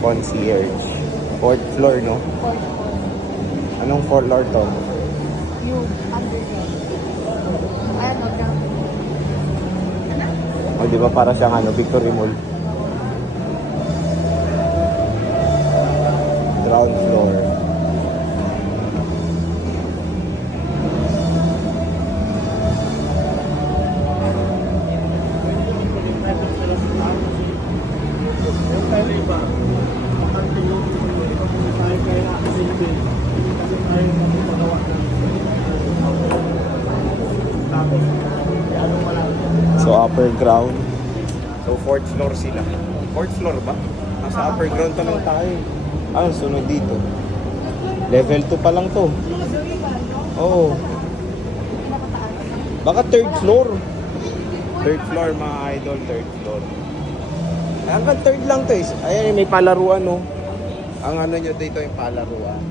Concierge. 4th floor, no? Anong 4th floor to? Yung underground. Ayan, no, ground. O, di ba para siyang Victory Mall? Ground floor. So upper ground. So 4th floor sila. 4th floor ba? Nasa upper ground pa lang tayo. Sunod dito. Level 2 pa lang to. Oo. Baka 3rd floor. 3rd floor mga idol, 3rd floor. Hanggang 3rd lang to eh. Ayan, may palaruan no. Ang ano nyo dito yung palaruan.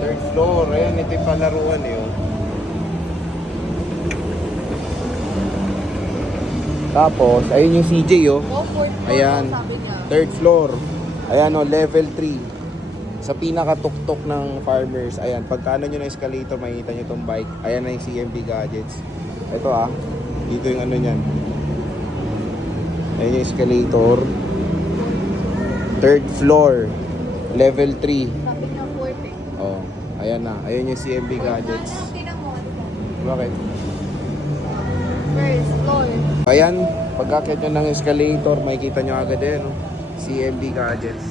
3rd floor. Ayan, ito yung palaruan eh. Oh. Tapos, ayun yung CJ oh. Ayan, 3rd floor. Ayan oh, level 3. Sa pinakatuktok ng Farmers. Ayan, pagkano nyo na escalator, makikita nyo itong bike. Ayan na yung CMB Gadgets. Ito dito yung ano nyan. Ayan yung escalator. 3rd floor. Level 3. Oh, ayan na. Ayan yung CMB Gadgets. Bakit? First floor. Ayan, pagkakit nyo ng escalator, makikita nyo agad yan, no? CMB Gadgets.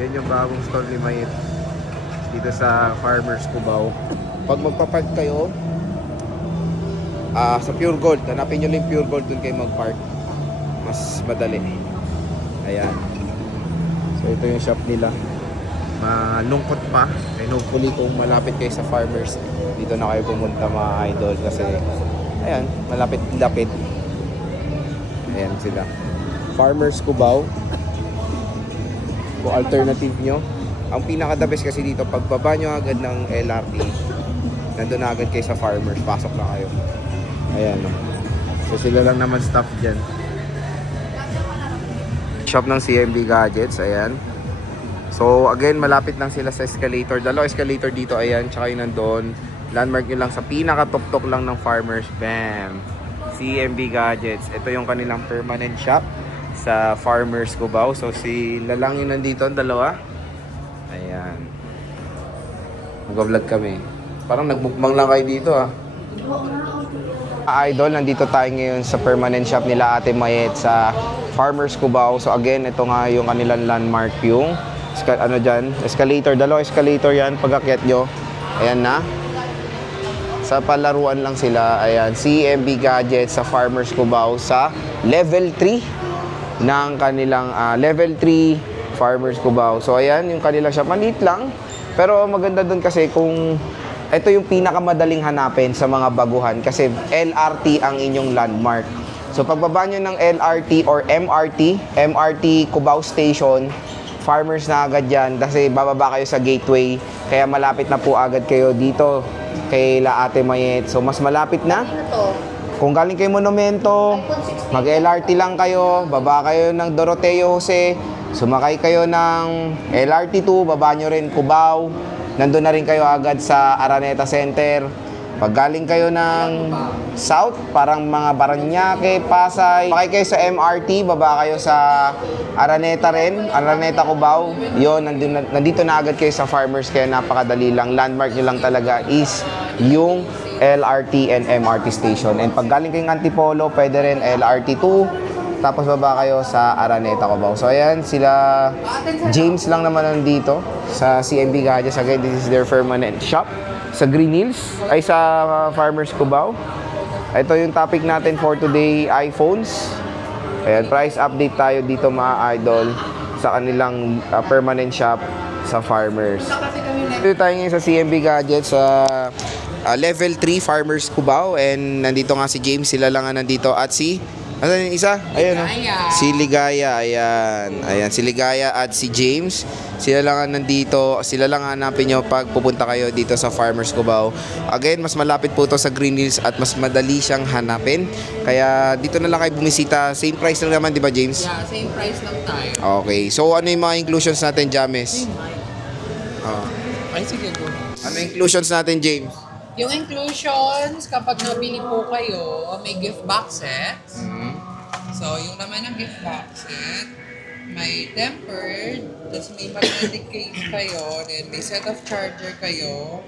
Yan yung bagong store ni Mayet dito sa Farmers Cubao. Pag magpapark kayo sa Pure Gold, hanapin nyo lang yung Pure Gold, dun kayo magpark. Mas madali. Ayan. So ito yung shop nila. Malungkot pa. And hopefully kung malapit kayo sa Farmers, dito na kayo pumunta mga idol. Kasi ayan, malapit-lapit. Ayan sila. Farmers Cubao. Kung alternative nyo. Ang pinaka-the best kasi dito, pagbaba nyo agad ng LRT, nandun na agad kayo sa Farmers. Pasok na kayo. Ayan. So sila lang naman staff dyan. Shop ng CMB Gadgets. Ayan. So again, malapit lang sila sa escalator. Dalawa escalator dito. Ayan. Tsaka yun nandun. Landmark nyo lang sa pinaka-tuktok lang ng Farmers. Bam! CMB Gadgets. Ito yung kanilang permanent shop sa Farmers Cubao. So sila lang yung nandito, ang dalawa. Ayan. Mag-vlog kami. Parang nagmukbang lang kayo dito Idol, nandito tayo ngayon sa permanent shop nila Ate Mayet sa Farmers Cubao. So again, ito nga yung kanilang landmark, yung escalator. Dalawa escalator yan, pag-akyat nyo. Ayan na. Sa palaruan lang sila. Ayan, CMB Gadgets sa Farmers Cubao sa level 3 ng kanilang level 3 Farmers Cubao. So ayan, yung kanilang shop. Maliit lang. Pero maganda dun kasi kung ito yung pinakamadaling hanapin sa mga baguhan kasi LRT ang inyong landmark. So pagbaba nyo ng LRT or MRT Cubao Station, Farmers na agad yan kasi bababa kayo sa gateway. Kaya malapit na po agad kayo dito kay La Ate Mayet. So mas malapit na. Kung galing kayo Monumento, mag-LRT lang kayo, baba kayo ng Doroteo Jose, sumakay kayo ng LRT2, baba nyo rin Cubao, nandun na rin kayo agad sa Araneta Center. Pag galing kayo ng South, parang mga Parañaque, Pasay, bakay kayo sa MRT, baba kayo sa Araneta rin, Araneta Cubao. Yun, nandito na agad kayo sa Farmers, kaya napakadali lang. Landmark nyo lang talaga is yung LRT and MRT station. And pag galing kayong Antipolo, pwede rin LRT2, tapos baba kayo sa Araneta Cubao. So ayan, sila James lang naman nandito sa CMB Gadgets. Again, this is their permanent shop sa Green Hills, ay sa Farmers Cubao. Ito yung topic natin for today, iPhones. Ayan, price update tayo dito mga idol sa kanilang permanent shop sa Farmers. Dito tayo ngayon sa CMB Gadgets sa level 3 Farmers Cubao, and nandito nga si James, sila lang nga nandito, at si Ano yung isa? Ayun, oh. Ligaya. Si Ligaya, ayan. Ayan, si Ligaya at si James. Sila lang ang nandito. Sila lang ang hanapin nyo pag pupunta kayo dito sa Farmers Cubao. Again, mas malapit po to sa Green Hills at mas madali siyang hanapin. Kaya dito na lang kayo bumisita. Same price lang naman, di ba, James? Yeah, same price lang tayo. Okay. So, ano yung mga inclusions natin, James? Oh. Ay, sige, go. Ano yung inclusions natin, James? Yung inclusions, kapag nabili po kayo, may gift box sets. So, yung naman ng gift box set, may tempered, tapos may magnetic case kayo, then may set of charger kayo,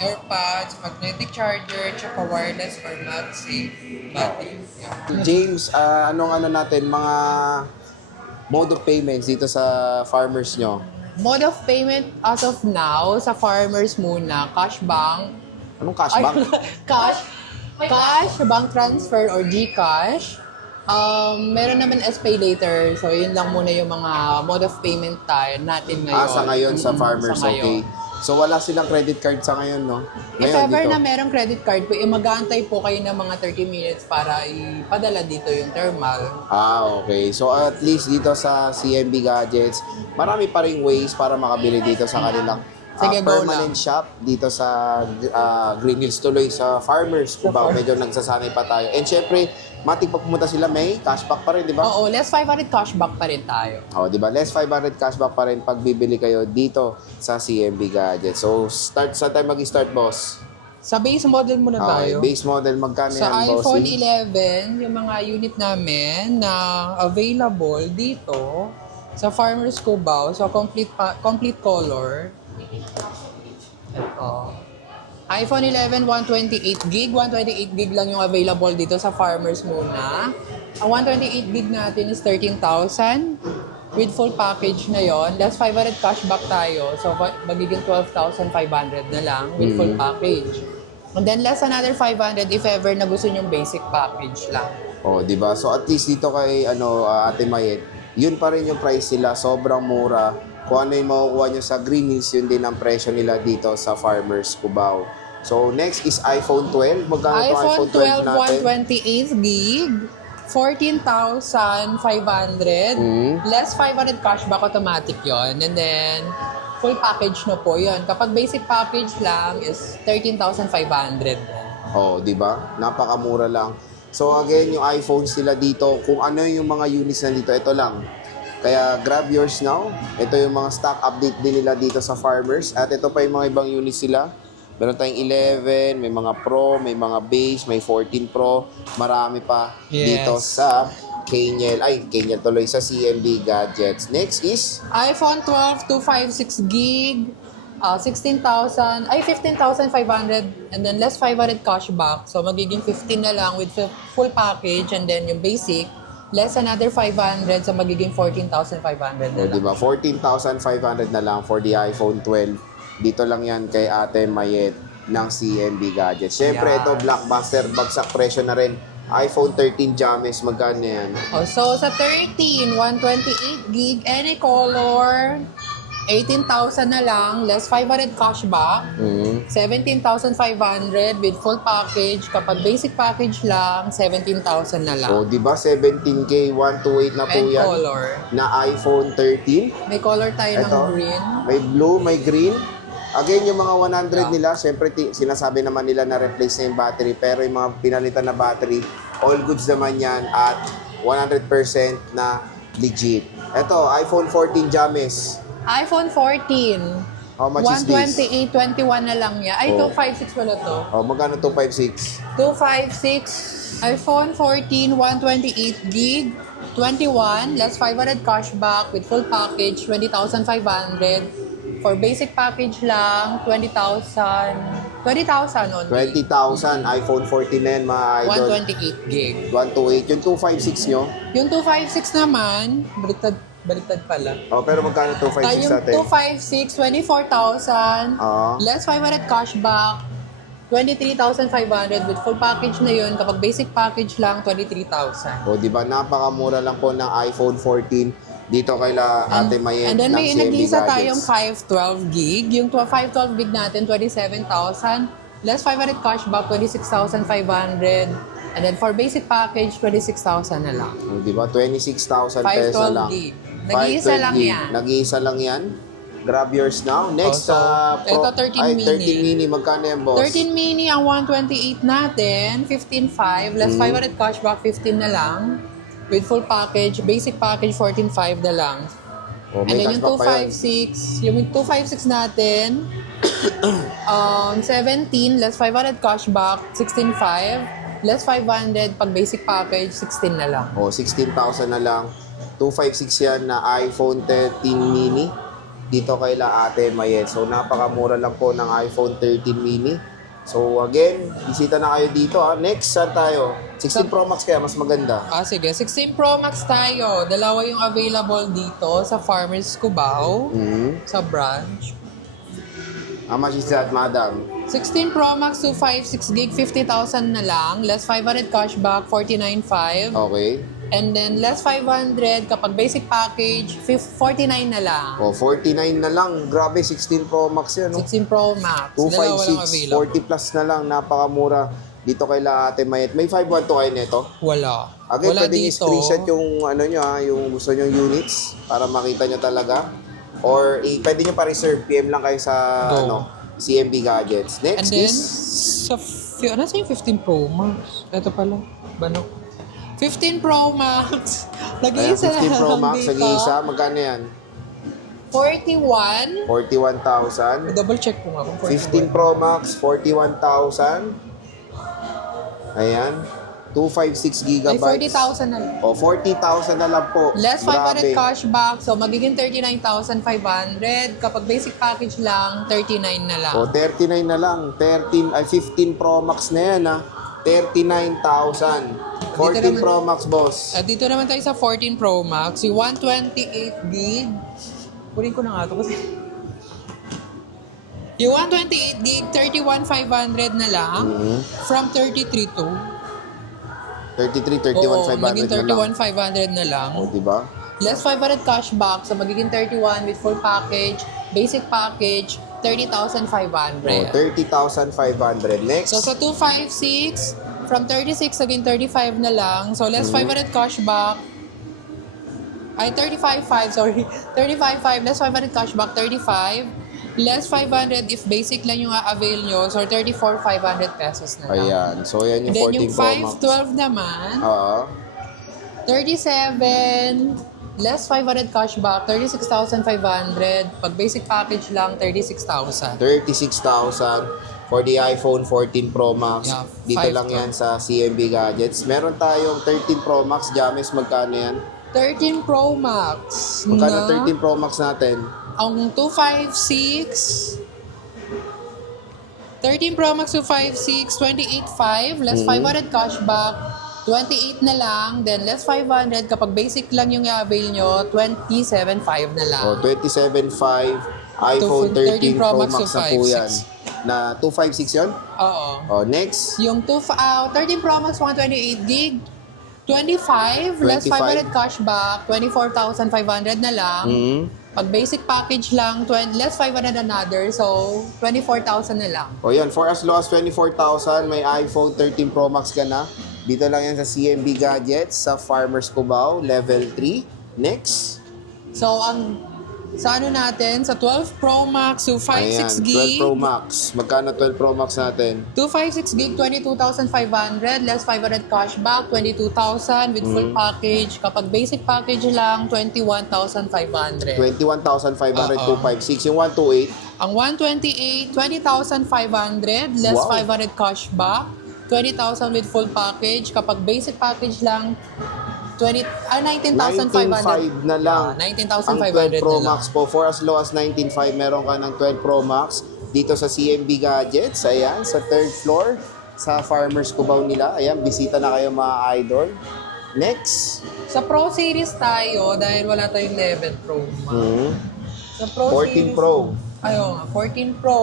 AirPods, magnetic charger, tsaka wireless or MagSafe battery. Yeah. James, anong natin, mga mode of payments dito sa farmers nyo? Mode of payment as of now, sa farmers muna, cash bank, Anong cashback? cash, bank transfer or GCash. Meron naman SPay later. So, yun lang muna yung mga mode of payment natin ngayon. Sa ngayon, sa Mm, farmers, sa ngayon. okay. So, wala silang credit card sa ngayon, no? If Ngayon, ever dito. na merong credit card po, mag-aantay po kayo ng mga 30 minutes para ipadala dito yung thermal. Okay. So, at least dito sa CMB Gadgets, marami pa ring ways para makabili dito sa kanilang Sige, go permanent lang. shop dito sa Green Hills tuloy sa Farmers. Kung ba, medyo nagsasanay pa tayo. And syempre, matik pag pumunta sila, may cashback pa rin, di ba? Oo, less 500 cashback pa rin tayo. Di ba? Less 500 cashback pa rin pag bibili kayo dito sa CMB Gadgets. So, saan tayo mag-start, boss? Sa base model muna Okay, tayo. base model, magkano Sa yan, iPhone bossing? 11, yung mga unit namin na available dito sa Farmers Cubao, so complete color. Ito. iPhone 11, 128 gig. 128 gig lang yung available dito sa Farmers muna. Ang 128 gig natin is 13,000. With full package na yon, less 500 cashback tayo. So, magiging 12,500 na lang with full package. And then, less another 500 if ever na gusto nyong basic package lang. Di ba? So at least dito kay Ate Mayet, yun pa rin yung price nila, sobrang mura. Kung ano yung makukuha nyo sa Green Hills, yun din ang presyo nila dito sa Farmers Cubao. So next is iPhone 12. Magkano itong iPhone iPhone 12 natin? 12, 128 gig. 14,500. Less 500 cashback automatic yon. And then, full package na po yon. Kapag basic package lang is 13,500. Di ba? Napakamura lang. So again, yung iPhones nila dito, kung ano yung mga units na dito, ito lang. Kaya grab yours now. Ito yung mga stock update din nila dito sa Farmers. At ito pa yung mga ibang units sila. Meron tayong 11, may mga Pro, may mga Base, may 14 Pro. Marami pa dito sa Kanyel tuloy sa CMB Gadgets. Next is iPhone 12, 256 gig. 15,500 and then less 500 cashback. So magiging 15 na lang with full package and then yung basic less another 500 so magiging 14,500 na lang. Diba? 14,500 na lang for the iPhone 12. Dito lang yan kay Ate Mayet ng CMB Gadgets. Siyempre, ito, blockbuster, bagsak presyo na rin. iPhone 13 James, magkano yan? So, sa 13, 128 gig, any color, 18,000 na lang, less 500 cashback, 17,500 with full package. Kapag basic package lang, 17,000 na lang. Di ba 17K, 128 na po And yan. color. Na iPhone 13. May color tayo ng Ito, green. may blue, may green. Again, yung mga 100 nila, syempre sinasabi naman nila na replace na yung battery. Pero yung mga pinalitan na battery, all goods naman yan at 100% na legit. Ito, iPhone 14 James. iPhone 14. How much is this? 128, 21 na lang niya. Ay, Oh. 256 pala to. Magkano 256? 256. iPhone 14, 128 gig. 21, less 500 cashback with full package, 20,500. For basic package lang, 20,000 only. 20,000. iPhone 14 na yan, mga idol. 128 gig. 128. Yung 256 nyo. Yung 256 naman, baliktad pala. Pero magkano 256 Yung natin? 256, 24,000. Oo. Less 500 cashback. 23,500 with full package na yun. Kapag basic package lang, 23,000. Di ba? Napakamura lang po ng iPhone 14 dito kay Ate Mayet And then ng may CMB nag-isa Gadgets. tayong 512 gig. Yung 512 gig natin, 27,000. Less 500 cashback, 26,500. And then for basic package, 26,000 na lang. Oh, di ba? 26,000 pesos 512 lang. gig. Nag-iisa 512 lang gig. yan. Nag-iisa lang yan. Grab yours now. Next, Also, ito 13 mini. 13 mini. Magkano yan, boss? 13 mini ang 128 natin, 15.5, less 500 cashback, 15 na lang. With full package, basic package, 14.5 na lang. Oh, And may then yung cashback pa yan. 256, yung 256 natin, 17, less 500 cashback, 16.5. Less 500 pag basic package, 16 na lang. Oh, 16,000 na lang. 256 yan na iPhone 13 mini. Dito kay Ate Mayet. So, napakamura lang po ng iPhone 13 mini. So, again, bisita na kayo dito. Next, saan tayo? 16 Pro Max kaya, mas maganda. Sige. 16 Pro Max tayo. Dalawa yung available dito sa Farmers Cubao, sa branch. How much is that, madam? 16 Pro Max 256 gig, 50,000 na lang. Less 500 cashback, 49.5. Okay. And then less 500 kapag basic package, 49 na lang. Oh, 49 na lang. Grabe, 16 Pro Max yan, no? 16 Pro Max. Dalawa lang 256, available. 40 plus na lang. Napakamura. Dito kay Ate Mayet. May 512 kayo nito? Wala. Again, Wala pwedeng dito. i-screenshot yung ano nyo yung gusto nyo units para makita nyo talaga. Or pwede nyo pa-reserve. PM lang kayo sa Go. CMB Gadgets. And Next then, is ano sa yung 15 Pro Max? Ito pala. Banok. 15 Pro Max. ayan, Nag-iisa 15 Pro lang Max. dito. Nag-iisa. Magkano yan? 41. 41,000. Double check ko nga kung 15 41. Pro Max, 41,000. Ayan. 256 Ay, gigabytes. 40,000 na lang. O, 40,000 na lang po. Less 500 Grabe. cashback, so magiging 39,500. Kapag basic package lang, 39 na lang. O, 39 na lang. 15 Pro Max na yan, ha. 39,000. 14 naman- Pro Max, boss. At dito naman tayo sa 14 Pro Max, yung 128 gig. Kunin ko na nga ito kasi... Yung 128 gig, 31,500 na lang. From 33 to... 33, Oo, 31,500 magiging na lang. 31,500 na lang. O, diba? Less 500 cashback, so magiging 31 with full package, basic package, 30,500. O, 30,500. Next. So sa 256, from 36 naging 35 na lang. So less 500 cashback. Ay, 35.5, sorry. 35.5, less 500 cashback, 35. Less 500 if basic lang yung avail nyo. So 34,500 pesos na lang. Ayan. So, yan yung Then 14 yung Pro Max. 512 naman, Oo. 37, less 500 cashback, 36,500. Pag basic package lang, 36,000. 36,000 for the iPhone 14 Pro Max. Yeah, Dito lang 512. yan sa CMB Gadgets. Meron tayong 13 Pro Max. James, magkano yan? 13 Pro Max. Magkano na 13 Pro Max natin? ang 256, 13 Pro Max 256, 28.5, less 500 cashback, 28 na lang, then less 500 kapag basic lang yung i-avail nyo, 27.5 na lang. O, 27.5 iPhone 13 Pro Max na po yan. Na 256 yun? Oo. O, next. Yung 13 Pro Max 128 gig, 25, less 500 cashback, 24,500 na lang. Pag basic package lang, less 500 another, so 24,000 na lang. O yan, for as low as 24,000, may iPhone 13 Pro Max ka na. Dito lang yan sa CMB Gadgets, sa Farmers Cubao, level 3. Next. So, sa ano natin, sa 12 Pro Max, so 56 gig, 12 Pro Max. Magkano 12 Pro Max natin? 256 gig, 22,500, less 500 cashback, 22,000 with full package. Kapag basic package lang, 21,500. 21,500, 256. Yung 128, Ang 128, 20,500, less Wow. 500 cashback, 20,000 with full package. Kapag basic package lang, 19,500. 19,500 na lang. Ah, Ang 12 19,500 Pro na lang. Max po. For as low as 19,500, meron ka ng 12 Pro Max dito sa CMB Gadgets. Ayan, sa third floor, sa Farmers Cubao nila. Ayan, bisita na kayo mga idol. Next. Sa Pro Series tayo, dahil wala tayong 11 Pro Max. Sa Pro 14 Series, Pro. Ayun nga, 14 Pro.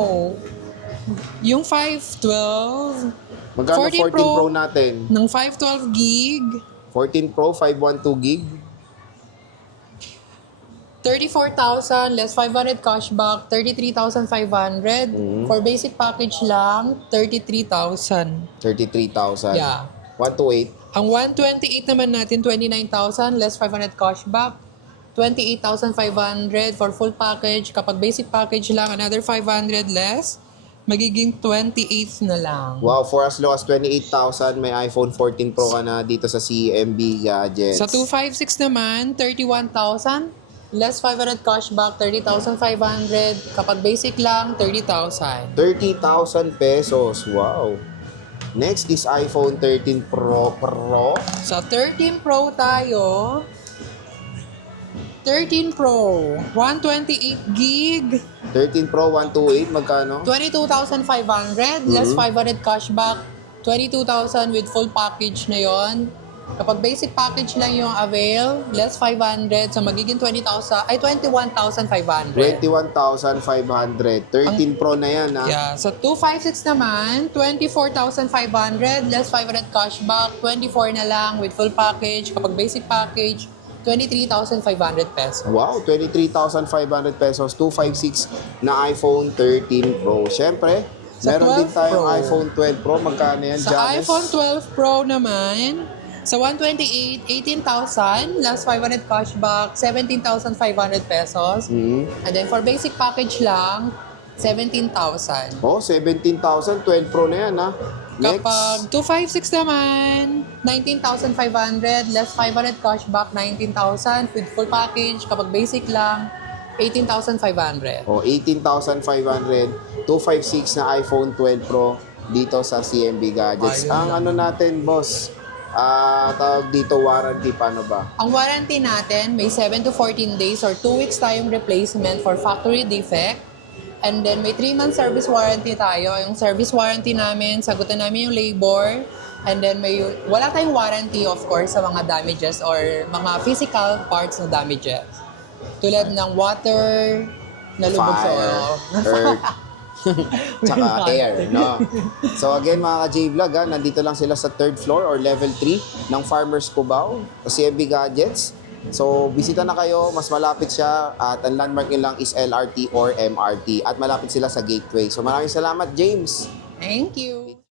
Yung 512, Magkano 14 Pro natin? ng 512 gig, 14 Pro, 512 gig. 34,000, less 500 cashback, 33,500. For basic package lang, 33,000. 33,000. Yeah. 128. Ang 128 naman natin, 29,000 less 500 cashback. 28,500 for full package. Kapag basic package lang, another 500 less. Magiging 28 na lang. Wow, for as low as 28,000, may iPhone 14 Pro ka na dito sa CMB Gadgets. Sa 256 naman, 31,000 less 500 cashback, 30,500. Kapag basic lang, 30,000. 30,000 pesos. Wow. Next is iPhone 13 Pro. Sa 13 Pro tayo, 13 Pro, 128 gig, 13 Pro 128, magkano? 22,500, less 500 cashback, 22,000 with full package na yon. Kapag basic package lang yung avail, less 500, so magiging 21,500. 21,500. 13 Pro na yan, ha? Yeah, sa 256 naman, 24,500, less 500 cashback, 24 na lang with full package. Kapag basic package, 23,500 pesos. Wow, 23,500 pesos. 256 na iPhone 13 Pro. Siyempre, Sa meron din 12 tayong Pro. iPhone 12 Pro. Magkano yan, Sa Janice? iPhone 12 Pro naman, sa 128, 18,000, less 500 cashback, 17,500 pesos. And then for basic package lang, 17,000. Oh, 17,000. 12 Pro na yan, ha? Next. Kapag 256 naman, 19,500, less 500 cashback, 19,000 with full package. Kapag basic lang, 18,500. Oh, 18,500. 256 na iPhone 12 Pro dito sa CMB Gadgets. Ayun Ang lang. ano natin, boss, tawag dito warranty, paano ba? Ang warranty natin, may 7 to 14 days or 2 weeks tayong replacement for factory defect. And then may 3-month service warranty tayo. Yung service warranty namin, sagutan namin yung labor. And then wala tayong warranty of course sa mga damages or mga physical parts na damages. Tulad ng water, nalubog sa Fire, oil. earth, tsaka air, no? So again, mga ka-J-Vlog, nandito lang sila sa 3rd floor or level 3 ng Farmers Cubao, CMB Gadgets. So, bisita na kayo, mas malapit siya at ang landmark nilang is LRT or MRT at malapit sila sa Gateway. So, maraming salamat, James. Thank you.